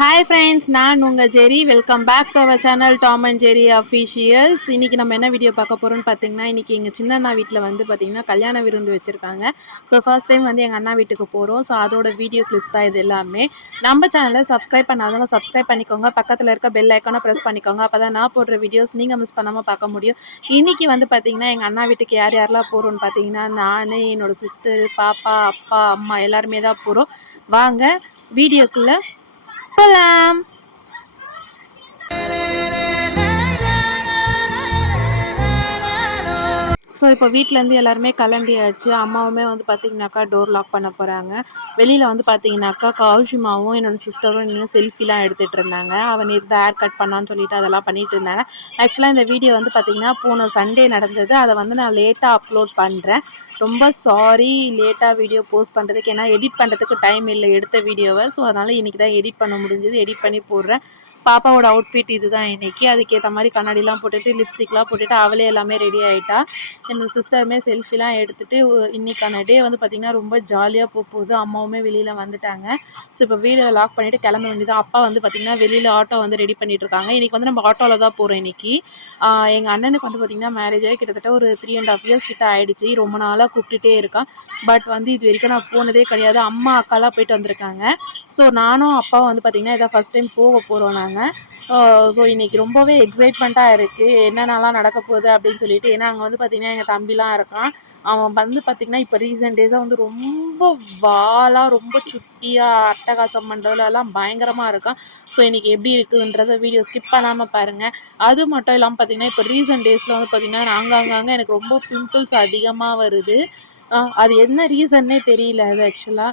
Hi friends நான் உங்கள் Jerry. Welcome back to our channel Tom and Jerry officials இன்றைக்கி நம்ம என்ன வீடியோ பார்க்க போகிறோம்னு பார்த்தீங்கன்னா இன்றைக்கி எங்கள் சின்ன அண்ணா வீட்டில் வந்து பார்த்திங்கன்னா கல்யாண விருந்து வச்சுருக்காங்க. ஸோ ஃபர்ஸ்ட் டைம் வந்து எங்கள் அண்ணா வீட்டுக்கு போகிறோம் ஸோ அதோட வீடியோ கிளிப்ஸ் தான் இது எல்லாமே. நம்ம சேனலை சப்ஸ்கிரைப் பண்ணாதவங்க சப்ஸ்கிரைப் பண்ணிக்கோங்க. பக்கத்தில் இருக்க பெல் ஐக்கானை ப்ரெஸ் பண்ணிக்கோங்க. அப்போ தான் நான் போடுற வீடியோஸ் நீங்கள் மிஸ் பண்ணாமல் பார்க்க முடியும். இன்றைக்கி வந்து பார்த்திங்கன்னா எங்கள் அண்ணா வீட்டுக்கு யார் யாரெல்லாம் போகிறோம்னு பார்த்தீங்கன்னா நான் என்னோட சிஸ்டர் பாப்பா அப்பா அம்மா எல்லாருமே தான் போகிறோம் வாங்க வீடியோக்குள்ளே Hola. ஸோ இப்போ வீட்டிலேருந்து எல்லாருமே கிளம்பியாச்சு. அம்மாவுமே வந்து பார்த்தீங்கன்னாக்கா டோர் லாக் பண்ண போகிறாங்க வெளியில் வந்து பார்த்தீங்கன்னாக்கா கௌஷிமாவும் என்னோட சிஸ்டரும் நின்று செல்ஃபிலாம் எடுத்துகிட்டு இருந்தாங்க. அவன் நேற்று ஹேர் கட் பண்ணான்னு சொல்லிட்டு அதெல்லாம் பண்ணிகிட்டு இருந்தாங்க. ஆக்சுவலாக இந்த வீடியோ வந்து பார்த்தீங்கன்னா போன சண்டே நடந்தது. அதை வந்து நான் லேட்டாக அப்லோட் பண்ணுறேன் ரொம்ப சாரி லேட்டாக வீடியோ போஸ்ட் பண்ணுறதுக்கு ஏன்னா எடிட் பண்ணுறதுக்கு டைம் இல்லை எடுத்த வீடியோவை ஸோ அதனால் இன்றைக்கி தான் எடிட் பண்ண முடிஞ்சது. எடிட் பண்ணி போடுறேன். பாப்பாவோட அவுட்ஃபிட் இதுதான் இன்னைக்கு. அதுக்கேற்ற மாதிரி கண்ணாடிலாம் போட்டுட்டு லிப்ஸ்டிக்லாம் போட்டுட்டு அவளே எல்லாமே ரெடி ஆகிட்டா என்னோட சிஸ்டருமே செல்ஃபிலாம் எடுத்துகிட்டு ஒ- இன்னைக்கான டே வந்து பார்த்திங்கன்னா ரொம்ப ஜாலியாக போக போகுது. அம்மாவுமே வெளியில் வந்துட்டாங்க. ஸோ இப்போ வீடியோ லாக் பண்ணிவிட்டு கிளம்ப வேண்டியது. அப்பா வந்து பார்த்திங்கன்னா வெளியில் ஆட்டோ வந்து ரெடி பண்ணிட்டு இருக்காங்க இன்றைக்கி வந்து நம்ம ஆட்டோவில் தான் போகிறோம் இன்னைக்கு. எங்கள் அண்ணனுக்கு வந்து பார்த்திங்கன்னா மேரேஜ் ஆகி கிட்டத்தட்ட ஒரு த்ரீ அண்ட் ஆஃப் இயர்ஸ் கிட்ட ஆகிடுச்சு ரொம்ப நாளாக கூப்பிட்டுட்டே இருக்கான். பட் வந்து இது வரைக்கும் நான் போனதே கிடையாது. அம்மா அக்காலாம் போயிட்டு வந்திருக்காங்க. ஸோ நானும் அப்பாவும் வந்து பார்த்திங்கன்னா இதான் ஃபஸ்ட் டைம் போக போகிறோம் நாங்கள் ஸோ இன்னைக்கு ரொம்பவே எக்ஸைட்மெண்ட்டாக இருக்குது என்னென்னலாம் நடக்க போகுது அப்படின்னு சொல்லிட்டு. ஏன்னா அங்கே வந்து பார்த்திங்கன்னா எங்கள் தம்பிலாம் இருக்கான். அவன் வந்து பார்த்திங்கன்னா இப்போ ரீசெண்ட் டேஸாக வந்து ரொம்ப வாலாக ரொம்ப சுட்டியாக அட்டகாசம் பண்ணுறதுலலாம் பயங்கரமாக இருக்கான். ஸோ இன்னைக்கு எப்படி இருக்குதுன்றத வீடியோ ஸ்கிப் பண்ணாமல் பாருங்கள் அது மட்டும் இல்லாமல் பார்த்திங்கன்னா இப்போ ரீசெண்ட் டேஸில் வந்து பார்த்திங்கன்னா அங்கங்கங்கே எனக்கு ரொம்ப பிம்பிள்ஸ் அதிகமாக வருது. அது என்ன ரீசன்னே தெரியல அது ஆக்சுவலாக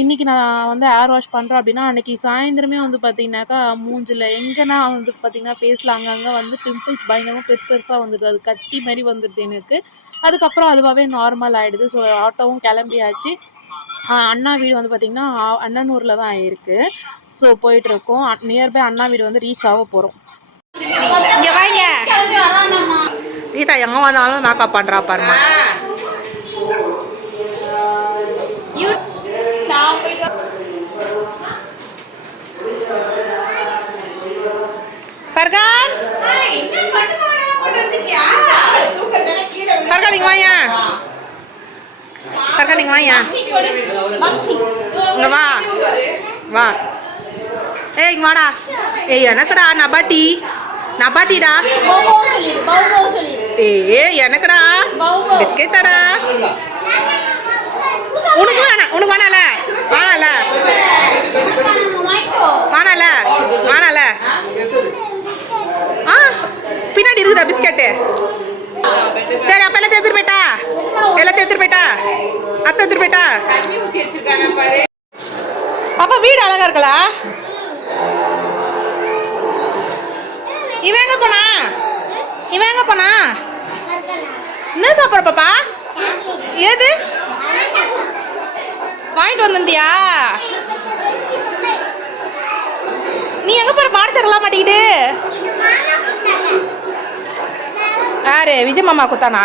இன்றைக்கி நான் வந்து ஹேர் வாஷ் பண்ணுறேன் அப்படின்னா அன்றைக்கி சாயந்தரமே வந்து பார்த்திங்கனாக்கா மூஞ்சில் எங்கன்னா வந்து பார்த்திங்கன்னா ஃபேஸில் அங்கங்கே வந்து பிம்பிள்ஸ் பயங்கரமாக பெருசு பெருசாக வந்துடுது அது கட்டி மாதிரி வந்துடுது எனக்கு. அதுக்கப்புறம் அதுவாகவே நார்மல் ஆகிடுது ஸோ ஆட்டோவும் கிளம்பியாச்சு. அண்ணா வீடு வந்து பார்த்திங்கன்னா அண்ணனூரில் தான் இருக்குது ஸோ போயிட்டுருக்கோம். நியர்பை அண்ணா வீடு வந்து ரீச் ஆக போகிறோம் இங்க வாங்க. கீதா எங்க வந்தாலும் மேக்கப் பண்றா பாருமா பர்கான் பர்கான் இங்க வாங்க பர்கான் இங்க வாங்க இங்க வா. வா. ஏய் இங்க வாடா. ஏய் எனக்குடா நபாட்டி. நபாட்டிடா. ஏய் எனக்குடா. பிஸ்கெட் தரா உனக்கு வேணாம் உனக்கு வேணால வேணால வேணால வேணால ஆ பின்னாடி இருக்குதா பிஸ்கெட்டு? சரி அப்ப எல்லாம் எடுத்துட்டு போயிட்டா? எல்லாம் எடுத்துட்டு போயிட்டா? அத்தை எடுத்துட்டு போயிட்டா? அப்ப வீடு அழகா இருக்கலா இவன் எங்க போனா? இவன் எங்க போனா? என்ன சாப்பிட பாப்பா? ஏது? வாங்கிட்டு வந்தியா நீ எங்க போற? பாடச்சரலாம் மாட்டிக்கிட்டு? யாரு? விஜய் மாமா குத்தானா?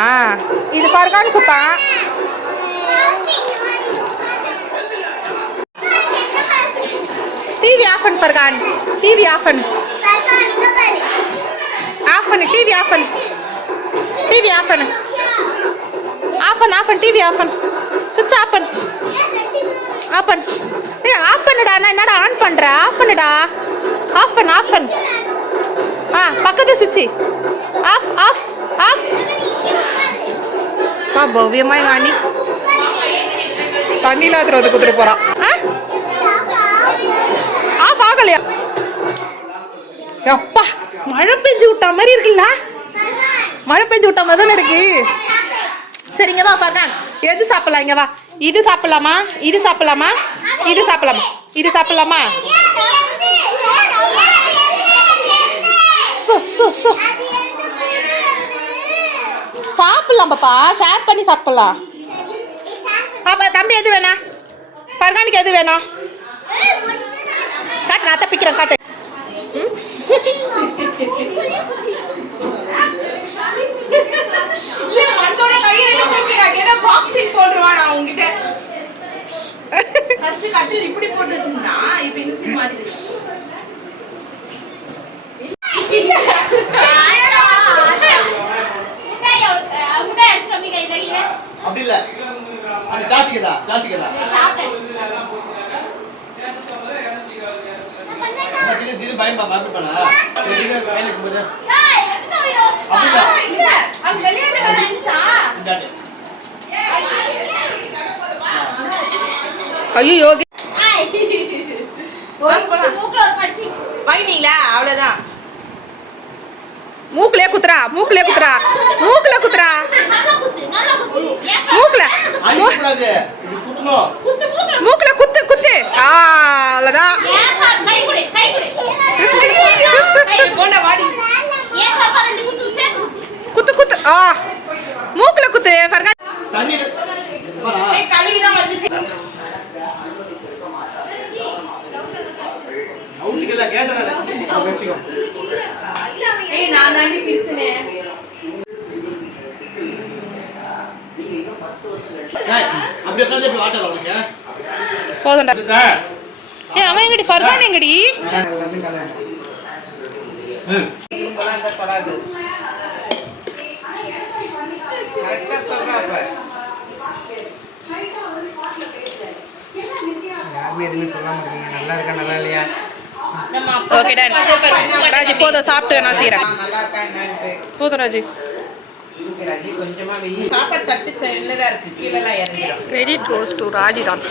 இது பாருக்கான்னு குத்தான் டிவி ஆஃப் பண்ணு பர்கான் டிவி ஆஃப் பண்ணு. ஆஃப் பண்ணு. டிவி ஆஃப் பண்ணு. டிவி ஆஃப் பண்ணு. ஆஃப் பண்ணு ஆஃப் பண்ணு. டிவி ஆஃப் பண்ணு. சுவிட்ச் ஆஃப் பண்ணு. ஆஃப் பண்ணு ஏய் ஆஃப் பண்ணுடா நான் என்னடா ஆன் பண்ற? ஆஃப் பண்ணுடா. ஆஃப் பண்ணு ஆஃப் பண்ணு ஆ பக்கத்து சுவிட்ச். ஆஃப் ஆஃப் ஆஃப் வா பவ்யமா எங்க அண்ணி. தண்ணியில் ஆத்துறது குத்துட்டு போறான் ஆ? ஆஃப் ஆகலையா? அப்பா மழை பெஞ்சு விட்டா மாதிரி இருக்குல்ல? மழை பெஞ்சு விட்ட மாதிரி தானே இருக்கு. சரி இங்க வா ஃபர்கான் எது சாப்பிடலாம்? இங்க வா. இது சாப்பிடலாமா? இது சாப்பிடலாமா? இது சாப்பிடலாமா. இது சாப்பிடலாமா? சு சு சு. சாப்பிடலாம் பாப்பா ஷேர் பண்ணி சாப்பிடலாம். பாப்பா தம்பி எது வேணா பர்கானிக்கு எது வேணும்? காட்டு நான் தப்பிக்கிறேன் காட்டு. இப்படி போட்டு வச்சிருந்தா இப்போ சைடு மாறிடுச்சு அப்படி இல்ல. அந்த ஜாஸ்திக்குதா ஜாஸ்திக்குதா திடீர் திடீர் பயன்பா பண்ணா இல்ல. அது. ஐயோ அவ்வளவுதான். மூக்குலயே குத்துறா மூக்குலயே குத்துறா. மூக்குல குத்துறா மூக்குல அடிக்கக்கூடாது இது குத்தணும் மூக்குல குத்து குத்து ஆ, அவ்வளவுதான் போண்டா வாடி குத்து குத்து ஆ மூக்குல குத்து ஃபர்கா தண்ணியில பாரா. கழுவிதான் வந்துச்சு அவனுக்கு இல்ல கேட்டேன் வச்சுக்கோ ஏய் நான் தாண்டி பிரிச்சனேன் ஏய், அப்படி உட்காந்து இப்படி வாட்டர் அவனுக்கு போதும்டா. ஏய் அவன் எங்கடி? ஃபர்கான் எங்கடி. யாருமே எதுவுமே சொல்லாம இருக்கீங்க. நல்லா இருக்கா நல்லா இல்லையா? ஓகே டன் ராஜி போதும் சாப்பிட்டு நான் செய்கிறேன் போதும் Raji. Credit goes to Raji தான்